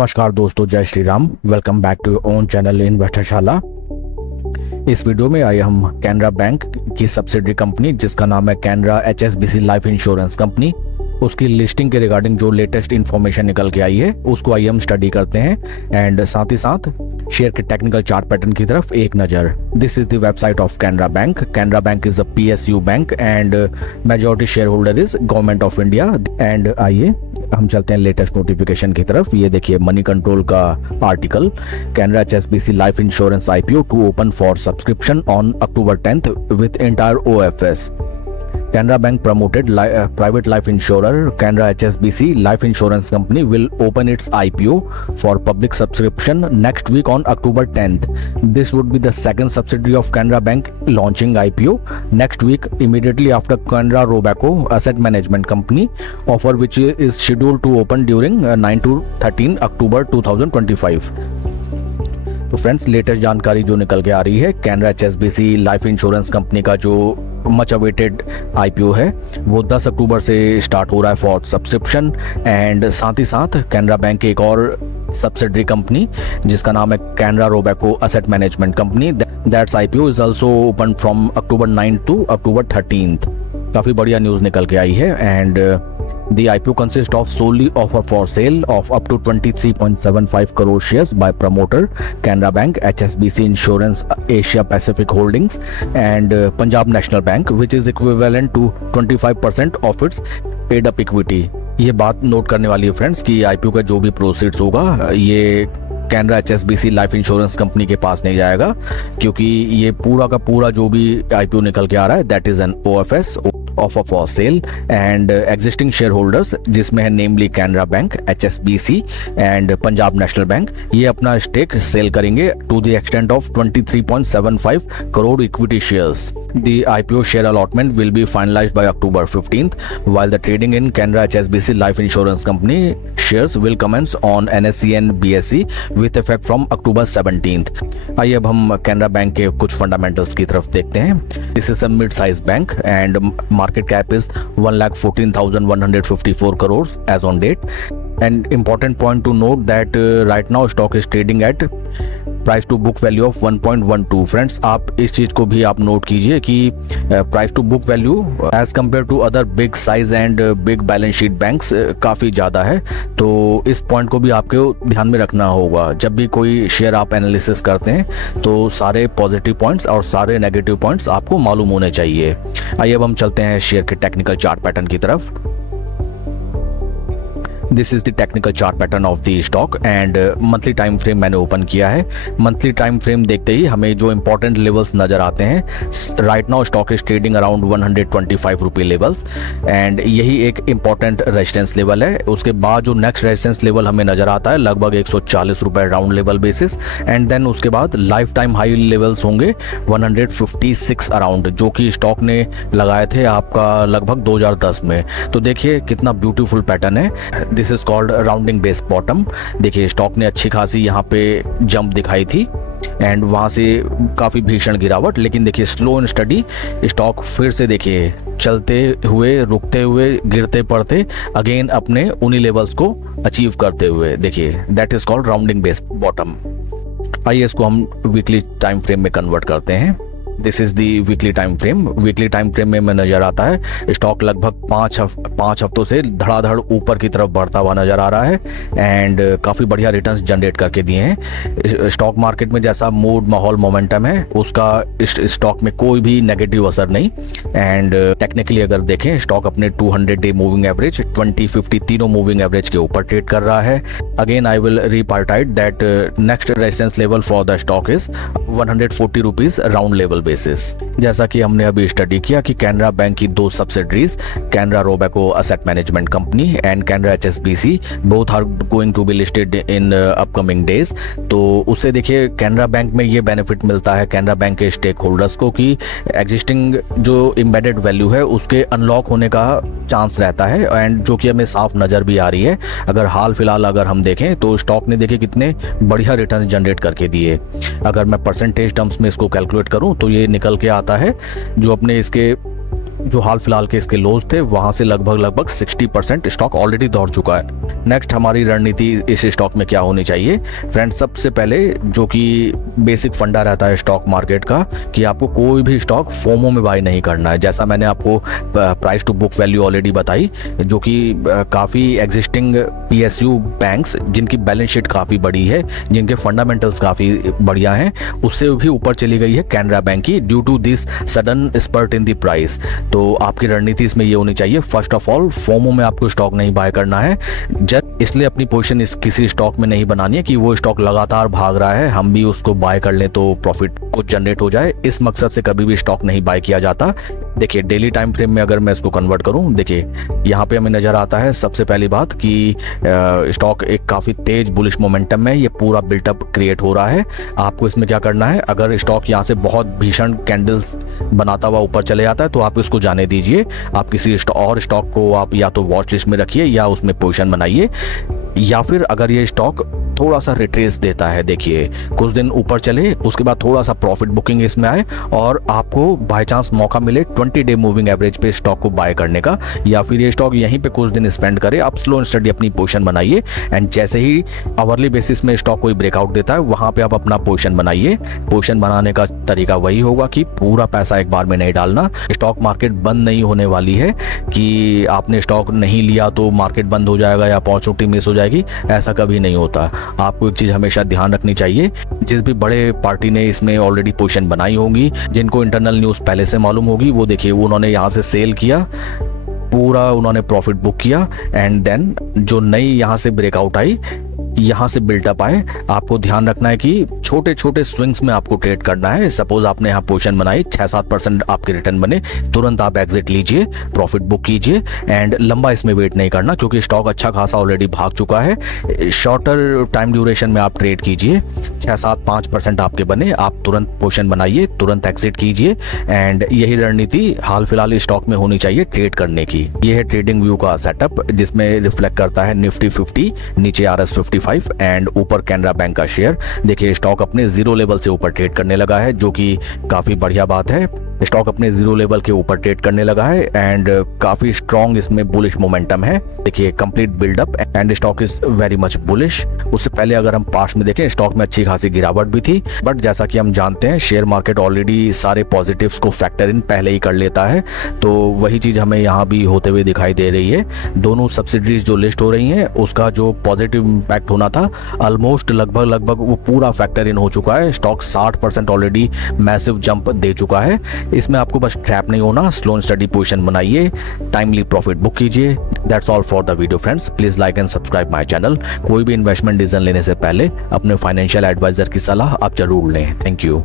नमस्कार दोस्तों, Jai Shri Ram. Welcome back to your own channel Investorshala. इस वीडियो में आइए हम कैनरा बैंक की सब्सिडरी कंपनी जिसका नाम है Canara HSBC life insurance company, उसकी लिस्टिंग के रिगार्डिंग जो लेटेस्ट इन्फॉर्मेशन निकल के आई है उसको आइए हम स्टडी करते हैं एंड साथ ही साथ शेयर के टेक्निकल चार्ट पैटर्न की तरफ एक नज़र। This is the website of Canara bank. Canara bank is a PSU bank and majority share holder is government of India. And आइए हम चलते हैं लेटेस्ट नोटिफिकेशन की तरफ। ये देखिए मनी कंट्रोल का article, Canara HSBC life insurance IPO to open for subscription on October 10th with entire OFS। Canara Bank promoted private life insurer Canara HSBC Life Insurance Company will open its IPO for public subscription next week on October 10th. This would be the second subsidiary of Canara Bank launching IPO next week immediately after Canara Robeco Asset Management Company offer, which is scheduled to open during 9 to 13 October 2025. तो friends, latest जानकारी जो निकल के आ रही है, Canara HSBC life insurance company का जो much awaited IPO है वो 10 अक्टूबर से स्टार्ट हो रहा है फॉर सब्सक्रिप्शन। एंड साथ ही साथ कैनरा बैंक की एक और सब्सिडरी कंपनी जिसका नाम है Canara Robeco asset management company, that's IPO is also open from October 9 to October 13th। काफ़ी बढ़िया न्यूज़ निकल के आई है। And The IPO consists of solely offer for sale of up to 23.75 crore shares by promoter Canara Bank, HSBC Insurance Asia Pacific Holdings and Punjab National Bank, which is equivalent to 25% of its paid up equity। ये बात note करने वाली है friends कि IPO का जो भी proceeds होगा ये Canara HSBC life insurance company के पास नहीं जाएगा, क्योंकि ये पूरा का पूरा जो भी IPO निकल के आ रहा है that is an OFS, offer for sale. And existing share holders जिसमें है namely Canara bank, HSBC and Punjab national bank, ये अपना स्टेक सेल करेंगे to the extent of 23.75 crore equity shares. The IPO share allotment will be finalized by October 15th, while the trading in Canara HSBC Life Insurance Company shares will commence on NSE and BSE with effect from October 17th। आइए अब हम Canara bank के कुछ fundamentals की तरफ देखते हैं। This is a mid-sized bank and market cap is 1,14,154 crores as on date। And important point to note that right now stock is trading at price to book value of 1.12। Friends, आप इस चीज को भी आप note कीजिए कि price to book value as compare to other big size and big balance sheet banks काफी ज्यादा है। तो इस पॉइंट को भी आपको ध्यान में रखना होगा जब भी कोई शेयर आप एनालिसिस करते हैं, तो सारे पॉजिटिव पॉइंट्स और सारे नेगेटिव पॉइंट्स आपको मालूम होने चाहिए। आइए अब हम चलते हैं शेयर के टेक्निकल चार्ट पैटर्न की तरफ। This is the technical chart pattern of the stock and monthly time frame मैंने ओपन किया है। मंथली टाइम फ्रेम देखते ही हमें जो इंपॉर्टेंट लेवल्स नजर आते हैं, right now stock is trading around 125 रुपये लेवल्स एंड यही एक इंपॉर्टेंट रेजिस्टेंस लेवल है। उसके बाद जो नेक्स्ट रेजिस्टेंस लेवल हमें नजर आता है लगभग 140 रुपये round level basis, and then उसके बाद लाइफ टाइम हाई लेवल्स होंगे 156 अराउंड, जो कि स्टॉक ने लगाए थे आपका लगभग 2010 में। तो देखिए कितना ब्यूटीफुल पैटर्न है। This is called rounding base bottom. देखिए स्टॉक ने अच्छी खासी यहाँ पे जंप दिखाई थी एंड वहाँ से काफ़ी भीषण गिरावट, लेकिन देखिए स्लो एंड स्टडी स्टॉक फिर से देखिए चलते हुए, रुकते हुए, गिरते पड़ते अगेन अपने उन्हीं लेवल्स को अचीव करते हुए, देखिए that is called rounding base bottom. आइए इसको हम वीकली टाइम फ्रेम में कन्वर्ट करते हैं। This is the weekly time frame. Weekly time frame में नजर आता है स्टॉक लगभग पाँच हफ्तों से धड़ाधड़ ऊपर की तरफ बढ़ता हुआ नजर आ रहा है एंड काफ़ी बढ़िया रिटर्न्स जनरेट करके दिए हैं। स्टॉक मार्केट में जैसा मूड, माहौल, मोमेंटम है उसका स्टॉक में कोई भी नेगेटिव असर नहीं। एंड टेक्निकली अगर देखें स्टॉक अपने 200 डे मूविंग एवरेज, 20, 50 तीनों मूविंग एवरेज के ऊपर ट्रेड कर रहा है। Again I will reiterate that next resistance level for the stock is 140 rupees round level basis. जैसा कि हमने अभी स्टडी किया कि कैनरा बैंक की दो subsidiaries, Canara Robeco asset management company and Canara HSBC, both are going to be listed in upcoming days. तो उससे देखिए कैनरा बैंक में ये बेनिफिट मिलता है कैनरा बैंक के स्टेक होल्डर्स को कि एग्जिस्टिंग जो एम्बेडेड वैल्यू है उसके अनलॉक होने का चांस रहता है, एंड जो कि हमें साफ नजर भी आ रही है। अगर हाल फिलहाल अगर हम देखें तो स्टॉक ने देखिए कितने बढ़िया रिटर्न जनरेट करके दिए। अगर मैं परसेंटेज टर्म्स में इसको कैलकुलेट करूं तो ये निकल के आता है जो अपने इसके जो हाल फिलहाल के इसके लोज थे वहां से लगभग 60% स्टॉक ऑलरेडी दौड़ चुका है। नेक्स्ट हमारी रणनीति इस स्टॉक में क्या होनी चाहिए फ्रेंड्स, सबसे पहले जो कि बेसिक फंडा रहता है स्टॉक मार्केट का कि आपको कोई भी स्टॉक फोमो में बाय नहीं करना है। जैसा मैंने आपको price to book value already बताई, जो कि काफ़ी एग्जिस्टिंग पीएसयू बैंक्स जिनकी बैलेंस शीट काफ़ी बड़ी है, जिनके फंडामेंटल्स काफ़ी बढ़िया हैं, उससे भी ऊपर चली गई है कैनरा बैंक की due to this sudden spurt in the price. तो आपकी रणनीति इसमें ये होनी चाहिए, फर्स्ट ऑफ ऑल फोमो में आपको स्टॉक नहीं बाय करना है। इसलिए अपनी पोजीशन इस किसी स्टॉक में नहीं बनानी है कि वो स्टॉक लगातार भाग रहा है, हम भी उसको बाय कर लें तो प्रॉफिट कुछ जनरेट हो जाए। इस मकसद से कभी भी स्टॉक नहीं बाय किया जाता। देखिए डेली टाइम फ्रेम में अगर मैं इसको कन्वर्ट करूं, देखिए यहाँ पे हमें नजर आता है सबसे पहली बात कि स्टॉक एक काफ़ी तेज बुलिश मोमेंटम में ये पूरा बिल्टअप क्रिएट हो रहा है। आपको इसमें क्या करना है, अगर स्टॉक यहाँ से बहुत भीषण कैंडल्स बनाता हुआ ऊपर चले जाता है तो आप इसको जाने दीजिए। आप किसी और स्टॉक को आप या तो वॉच लिस्ट में रखिए या उसमें पोजीशन बनाइए, या फिर अगर ये स्टॉक थोड़ा सा रिट्रेस देता है, देखिए कुछ दिन ऊपर चले उसके बाद थोड़ा सा प्रॉफिट बुकिंग इसमें आए और आपको बाय चांस मौका मिले 20 डे मूविंग एवरेज पे स्टॉक को बाय करने का, या फिर ये स्टॉक यहीं पे कुछ दिन स्पेंड करे, आप स्लो एंड स्टडी अपनी पोजीशन बनाइए। एंड जैसे ही आवरली बेसिस में स्टॉक कोई ब्रेकआउट देता है वहां पे आप अपना पोजीशन बनाइए। पोजीशन बनाने का तरीका वही होगा कि पूरा पैसा एक बार में नहीं डालना। स्टॉक मार्केट बंद नहीं होने वाली है कि आपने स्टॉक नहीं लिया तो मार्केट बंद हो जाएगा या अपॉर्चुनिटी मिस हो जाएगी, ऐसा कभी नहीं होता। आपको एक चीज हमेशा ध्यान रखनी चाहिए, जिस भी बड़े पार्टी ने इसमें ऑलरेडी पोजीशन बनाई होगी, जिनको इंटरनल न्यूज पहले से मालूम होगी, वो देखिए उन्होंने यहाँ से सेल किया, पूरा उन्होंने प्रॉफिट बुक किया एंड देन जो नई यहाँ से ब्रेकआउट आई, यहाँ से बिल्टअप आए। आपको ध्यान रखना है कि छोटे छोटे स्विंग्स में आपको ट्रेड करना है। सपोज आपने यहाँ पोजीशन बनाई, 6-7% आपके रिटर्न बने, तुरंत आप एग्जिट लीजिए, प्रॉफिट बुक कीजिए एंड लंबा इसमें वेट नहीं करना क्योंकि स्टॉक अच्छा खासा ऑलरेडी भाग चुका है। शॉर्टर टाइम ड्यूरेशन में आप ट्रेड कीजिए, 6-7-5% आपके बने, आप तुरंत पोजीशन बनाइए, तुरंत एग्जिट कीजिए एंड यही रणनीति हाल फिलहाल स्टॉक में होनी चाहिए ट्रेड करने की। यह है ट्रेडिंग व्यू का सेटअप जिसमें रिफ्लेक्ट करता है निफ्टी 50, नीचे RS 55 एंड ऊपर कैनरा बैंक का शेयर। देखिए स्टॉक अपने जीरो लेवल से ऊपर ट्रेड करने लगा है, जो कि काफी बढ़िया बात है। स्टॉक अपने जीरो लेवल के ऊपर ट्रेड करने लगा है एंड काफी स्ट्रॉन्ग इसमें बुलिश मोमेंटम है। देखिए complete buildup and stock is very much bullish. उससे पहले अगर हम पास्ट में देखें स्टॉक में अच्छी खासी गिरावट भी थी, बट जैसा कि हम जानते हैं शेयर मार्केट ऑलरेडी सारे पॉजिटिव्स को फैक्टर इन पहले ही कर लेता है, तो वही चीज हमें यहाँ भी होते हुए दिखाई दे रही है। दोनों सब्सिडरीज जो लिस्ट हो रही हैं उसका जो पॉजिटिव इम्पैक्ट होना था ऑलमोस्ट लगभग वो पूरा फैक्टर इन हो चुका है। स्टॉक 60% ऑलरेडी मैसिव जंप दे चुका है। इसमें आपको बस ट्रैप नहीं होना, स्लो एंड स्टडी पोजीशन बनाइए, टाइमली प्रॉफिट बुक कीजिए। That's all for the video friends, please like and subscribe my channel. कोई भी इन्वेस्टमेंट डिसीजन लेने से पहले अपने फाइनेंशियल एडवाइजर की सलाह आप जरूर लें। Thank you.